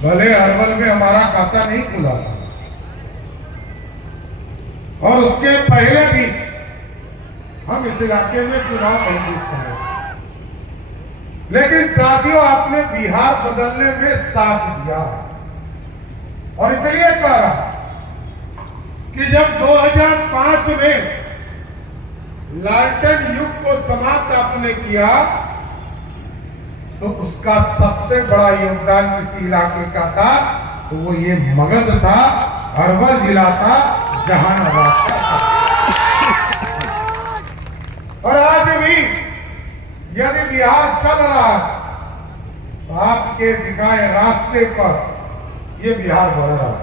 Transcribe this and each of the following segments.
भले अरवल में हमारा खाता नहीं खुला था और उसके पहले भी हम इस इलाके में चुनाव नहीं जीत पाए, लेकिन साथियों आपने बिहार बदलने में साथ दिया। और इसलिए कह रहा कि जब 2005 में लालटेन युग को समाप्त आपने किया तो उसका सबसे बड़ा योगदान किसी इलाके का था, तो वो ये मगध था, अरवल जिला था, जहानाबाद का था। और आज भी यदि बिहार चल रहा है तो आपके दिखाए रास्ते पर ये बिहार बढ़ रहा है।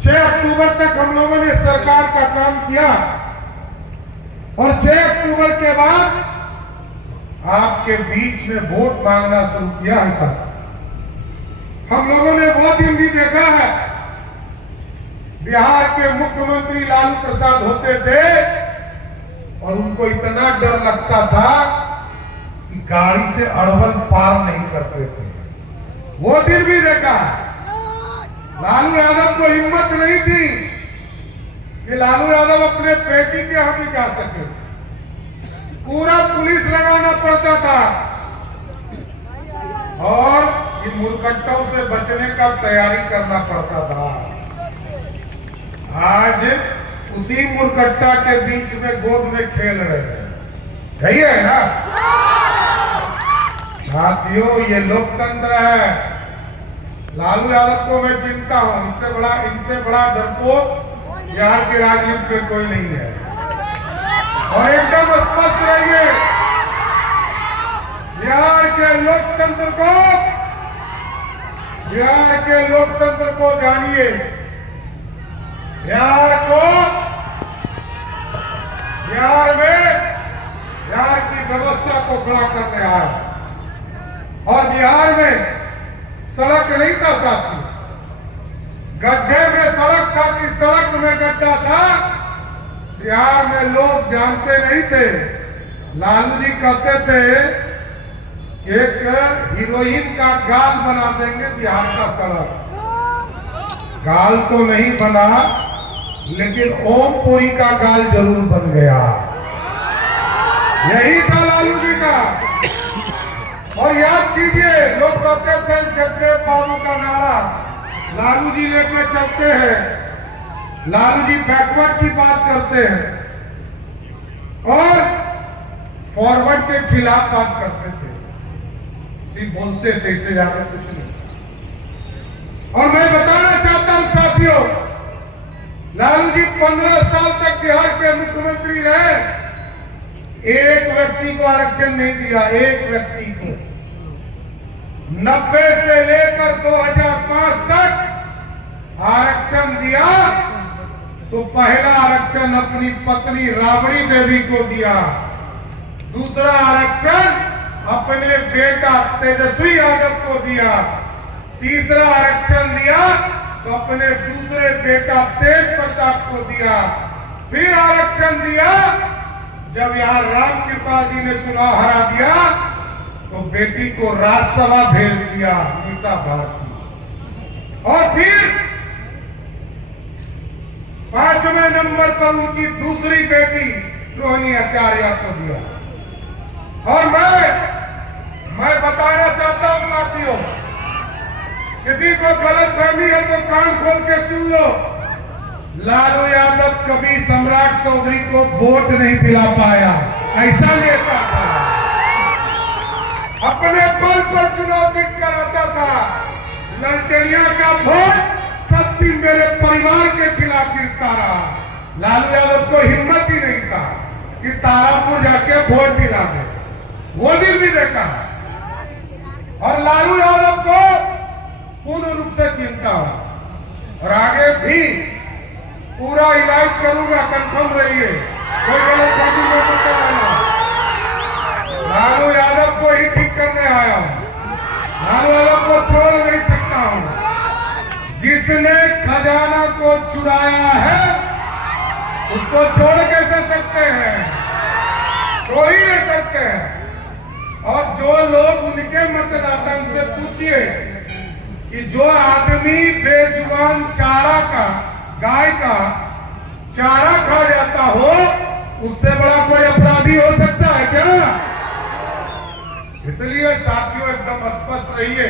6 अक्टूबर तक हम लोगों ने सरकार का काम किया और 6 अक्टूबर के बाद आपके बीच में वोट मांगना शुरू किया है साहब। हम लोगों ने वो दिन भी देखा है, बिहार के मुख्यमंत्री लालू प्रसाद होते थे और उनको इतना डर लगता था कि गाड़ी से अरवल पार नहीं करते थे। वो दिन भी देखा है। लालू यादव को हिम्मत नहीं थी कि लालू यादव अपने बेटी के यहाँ भी जा सके, पूरा पुलिस लगाना पड़ता था और इन मुरकट्टों से बचने का तैयारी करना पड़ता था। आज उसी मुरकट्टा के बीच में गोद में खेल रहे हैं, यही है ना साथियों, ये लोकतंत्र है। लालू यादव को मैं चिंता हूं, इनसे बड़ा डरपोक बिहार की राजनीति में कोई नहीं है। और एकदम स्पष्ट रहिए, बिहार के लोकतंत्र को जानिए। बिहार की व्यवस्था को खड़ा करने आया और बिहार में सड़क नहीं था साथी, गड्ढे में सड़क था कि सड़क में गड्ढा था। बिहार में लोग जानते नहीं थे। लालू जी कहते थे एक हीरोइन का गाल बना देंगे बिहार का सड़क। गाल तो नहीं बना, लेकिन ओमपुरी का गाल जरूर बन गया। यही था लालू जी का। और याद कीजिए, लोग कहते थे जगदेव बाबू का नारा लालू जी लेकर चलते हैं, लालू जी बैकवर्ड की बात करते हैं और फॉरवर्ड के खिलाफ बात करते थे, सिर्फ बोलते थे, इससे ज्यादा कुछ नहीं। और मैं बताना चाहता हूं साथियों, लालू जी 15 साल तक बिहार के मुख्यमंत्री रहे, एक व्यक्ति को आरक्षण नहीं दिया, एक व्यक्ति को। 90 से लेकर 2005 तक आरक्षण दिया तो पहला आरक्षण अपनी पत्नी राबड़ी देवी को दिया, दूसरा आरक्षण अपने बेटा तेजस्वी यादव को दिया, तीसरा आरक्षण दिया तो अपने दूसरे बेटा तेज प्रताप को दिया, फिर आरक्षण दिया जब यहाँ राम कृपाल जी ने चुनाव हरा दिया तो बेटी को राज्यसभा भेज दिया मीसा भारती, और फिर 5वें नंबर पर उनकी दूसरी बेटी रोहिणी आचार्य को दिया। और मैं बताना चाहता हूं साथियों, किसी को गलत फहमी है तो कान खोल के सुन लो, लालू यादव कभी सम्राट चौधरी को वोट नहीं दिला पाया, ऐसा नेता था। अपने बल पर चुनाव जीत कर आता था। ललटेनिया का वोट सब दिन मेरे परिवार के खिलाफ गिरता रहा। लालू यादव को हिम्मत ही नहीं था कि तारापुर जाके वोट दिला दे, वो दिन भी देखा। और लालू यादव को पूर्ण रूप से चिंता हो और आगे भी पूरा इलाज करूंगा, कंफर्म रहिए, कोई गलतफहमी मत करना। लालू यादव को ही ठीक करने आया हूं, लालू यादव को छोड़ नहीं सकता हूं। जिसने खजाना को चुराया है उसको छोड़ कैसे सकते हैं, कोई नहीं सकते हैं। और जो लोग उनके मतदाता, उनसे पूछिए कि जो आदमी बेजुबान चारा का, गाय का चारा खा जाता हो, उससे बड़ा कोई अपराधी हो सकता है क्या? इसलिए साथियों एकदम स्पष्ट रहिए।